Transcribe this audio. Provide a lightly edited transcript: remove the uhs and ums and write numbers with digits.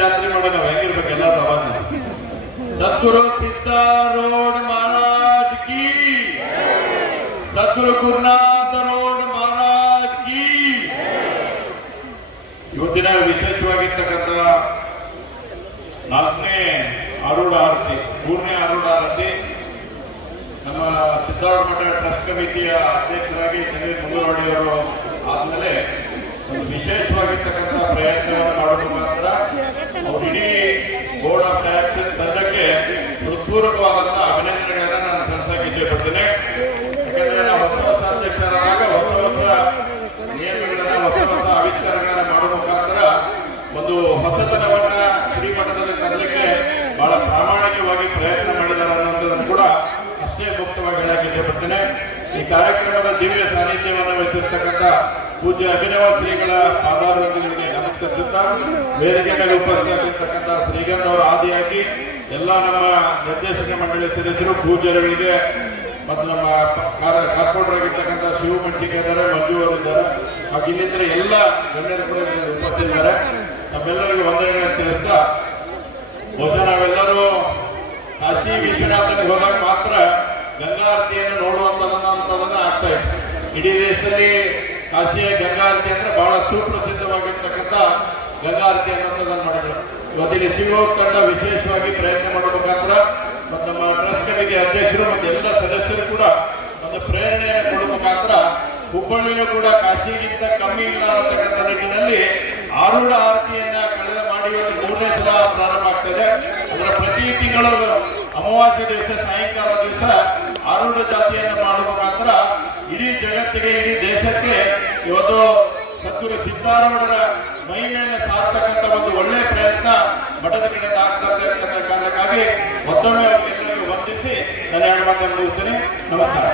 ಜಾತ್ರೆ ಮಾಡೋಣ ಹೆಂಗಿರ್ಬೇಕು ಎಲ್ಲರೂ ಅವಾಗ ಸದ್ಗುರು ಸಿದ್ಧಾರೂಢ ಮಹಾರಾಜ್ ಕಿ, ಸದ್ಗುರು ಗುರುನಾಥ ರೋಡ್ ಮಹಾರಾಜ್ ಕಿ. ಇವತ್ತಿನ ವಿಶೇಷವಾಗಿರ್ತಕ್ಕಂಥ 4ನೇ ಆರೂಢ ಆರತಿ, 3ನೇ ಆರೂಢ ಆರತಿ ನಮ್ಮ ಸಿದ್ಧಾರೂಢ ಮಠ ಟ್ರಸ್ಟ್ ಕಮಿಟಿಯ ಅಧ್ಯಕ್ಷರಾಗಿ ಸಂಗೀತ್ ಮುಂಗರವಾಡಿಯವರು ಆದ್ಮೇಲೆ ಒಂದು ವಿಶೇಷವಾಗಿರ್ತಕ್ಕಂಥ ಪ್ರಯತ್ನವನ್ನು ಮಾಡೋದು ಮಾತ್ರ ಅವ್ರು ಇಡೀ ಬೋರ್ಡ್ ಆಫ್ ಡೈರೆಕ್ಷನ್ ತಂಡಕ್ಕೆ ಹೃತ್ಪೂರ್ವಕವಾದಂತಹ ಅಭಿನಂದನೆಗಳನ್ನ ನಾನು ಸಲ್ಲಿಸಕ್ಕೆ ಇಚ್ಛೆ ಪಡ್ತೇನೆ. ಯಾಕಂದ್ರೆ ನಾವು ಹೊಸ ಅಧ್ಯಕ್ಷರಾದಾಗ ಹೊಸ ನಿಯಮಗಳನ್ನ ಹೊಸ ಆವಿಷ್ಕಾರಗಳನ್ನ ಮಾಡುವ ಮುಖಾಂತರ ಒಂದು ಹೊಸತನವನ್ನ ಶ್ರೀಮಠದಲ್ಲಿ ತರಲಿಕ್ಕೆ ಬಹಳ ಪ್ರಾಮಾಣಿಕವಾಗಿ ಪ್ರಯತ್ನ ಮಾಡಿದ್ದಾರೆ ಅನ್ನೋದನ್ನು ಕೂಡ ಅಷ್ಟೇ ಮುಕ್ತವಾಗಿ ಹೇಳಕ್ಕೆ ಇಚ್ಛೆ ಪಡ್ತೇನೆ. ಈ ಕಾರ್ಯಕ್ರಮದ ದಿವ್ಯ ಸಾನ್ನಿಧ್ಯವನ್ನು ವಹಿಸಿರ್ತಕ್ಕಂಥ ಪೂಜ್ಯ ಅಭಿನವ ಶ್ರೀಗಳ ಪಾದಾರಗಳಿಗೆ ನಮಸ್ಕರಿಸುತ್ತಾ ವೇದಿಕೆ ಮೇಲೆ ಉಪಸ್ಥಿತರಿರ್ತಕ್ಕಂಥ ಶ್ರೀಗಂಧ ಅವರ ಆದಿಯಾಗಿ ಎಲ್ಲ ನಮ್ಮ ನಿರ್ದೇಶಕ ಮಂಡಳಿ ಸದಸ್ಯರು ಪೂಜ್ಯರುಗಳಿಗೆ ಮತ್ತು ನಮ್ಮ ಕಾರ್ಪೊರೇಟರ್ ಆಗಿರ್ತಕ್ಕಂಥ ಶಿವ ಮಂಚಿಕೆಯಿದ್ದಾರೆ, ಮಂಜು ಅವರು ಇದ್ದಾರೆ, ಹಾಗೂ ಇನ್ನಿತರ ಎಲ್ಲ ಗಣ್ಯರು ಕೂಡ ಉಪಸ್ಥಿತಿದ್ದಾರೆ. ನಮ್ಮೆಲ್ಲರಿಗೂ ವಂದನೆಗಳನ್ನು ತಿಳಿಸ್ತಾ ಬಹುಶಃ ನಾವೆಲ್ಲರೂ ಕಾಶಿ ವಿಶ್ವನಾಥನಿಗೆ ಹೋದಾಗ ಮಾತ್ರ ಗಂಗಾ ಆರತಿಯನ್ನು ನೋಡುವಂತದನ್ನ ಆಗ್ತಾ ಇತ್ತು. ಇಡೀ ದೇಶದಲ್ಲಿ ಕಾಶಿಯ ಗಂಗಾ ಆರತಿ ಅಂದ್ರೆ ಬಹಳ ಸುಪ್ರಸಿದ್ಧವಾಗಿರ್ತಕ್ಕಂಥ ಗಂಗಾ ಆರತಿ ಅನ್ನೋದನ್ನು ಮಾಡಿದ್ರು. ಇವತ್ತಿನ ಶಿವಯೋಗ ತಂಡ ವಿಶೇಷವಾಗಿ ಪ್ರಯತ್ನ ಮಾಡೋ ಮುಖಾಂತರ ಮತ್ತು ನಮ್ಮ ಟ್ರಸ್ಟ್ ಕಮಿಟಿ ಅಧ್ಯಕ್ಷರು ಮತ್ತು ಎಲ್ಲ ಸದಸ್ಯರು ಕೂಡ ಒಂದು ಪ್ರೇರಣೆಯನ್ನು ಕೊಡುವ ಮುಖಾಂತರ ಹುಬ್ಬಳ್ಳಿಯೂ ಕೂಡ ಕಾಶಿಗಿಂತ ಕಮ್ಮಿ ಇಲ್ಲ ಅಂತಕ್ಕಂಥ ನಿಟ್ಟಿನಲ್ಲಿ ಆರೂಢ ಆರತಿಯನ್ನ ಕಳೆದ ಮಾಡಿ 3ನೇ ಸಲ ಪ್ರಾರಂಭ ಆಗ್ತದೆ. ಅದರ ಪ್ರತಿ ತಿಂಗಳು ಅಮಾವಾಸ್ಯ ದಿವಸ ಸಾಯಂಕಾಲ ದಿವಸ ಆರೂಢ ಜಾತಿಯನ್ನು ಮಾಡುವ ಮುಖಾಂತರ ಇಡೀ ಜಗತ್ತಿಗೆ, ಇಡೀ ದೇಶಕ್ಕೆ ಇವತ್ತು ಸದ್ಗುರು ಸಿದ್ಧಾರೂಢರ ಮಹಿಮೆಯನ್ನು ಸಾರ್ತಕ್ಕಂಥ ಒಂದು ಒಳ್ಳೆಯ ಪ್ರಯತ್ನ ಮಠದ ಕಡೆಯಿಂದ ಆಗ್ತಾ ಇರ್ತಕ್ಕಂಥ ಕಾರಣಕ್ಕಾಗಿ ಮತ್ತೊಮ್ಮೆ ಅವರಿಗೆಲ್ಲರಿಗೂ ವಂದಿಸಿ ನನ್ನ 2 ಮಾತನ್ನು ಮುಗಿಸ್ತೀನಿ. ನಮಸ್ಕಾರ.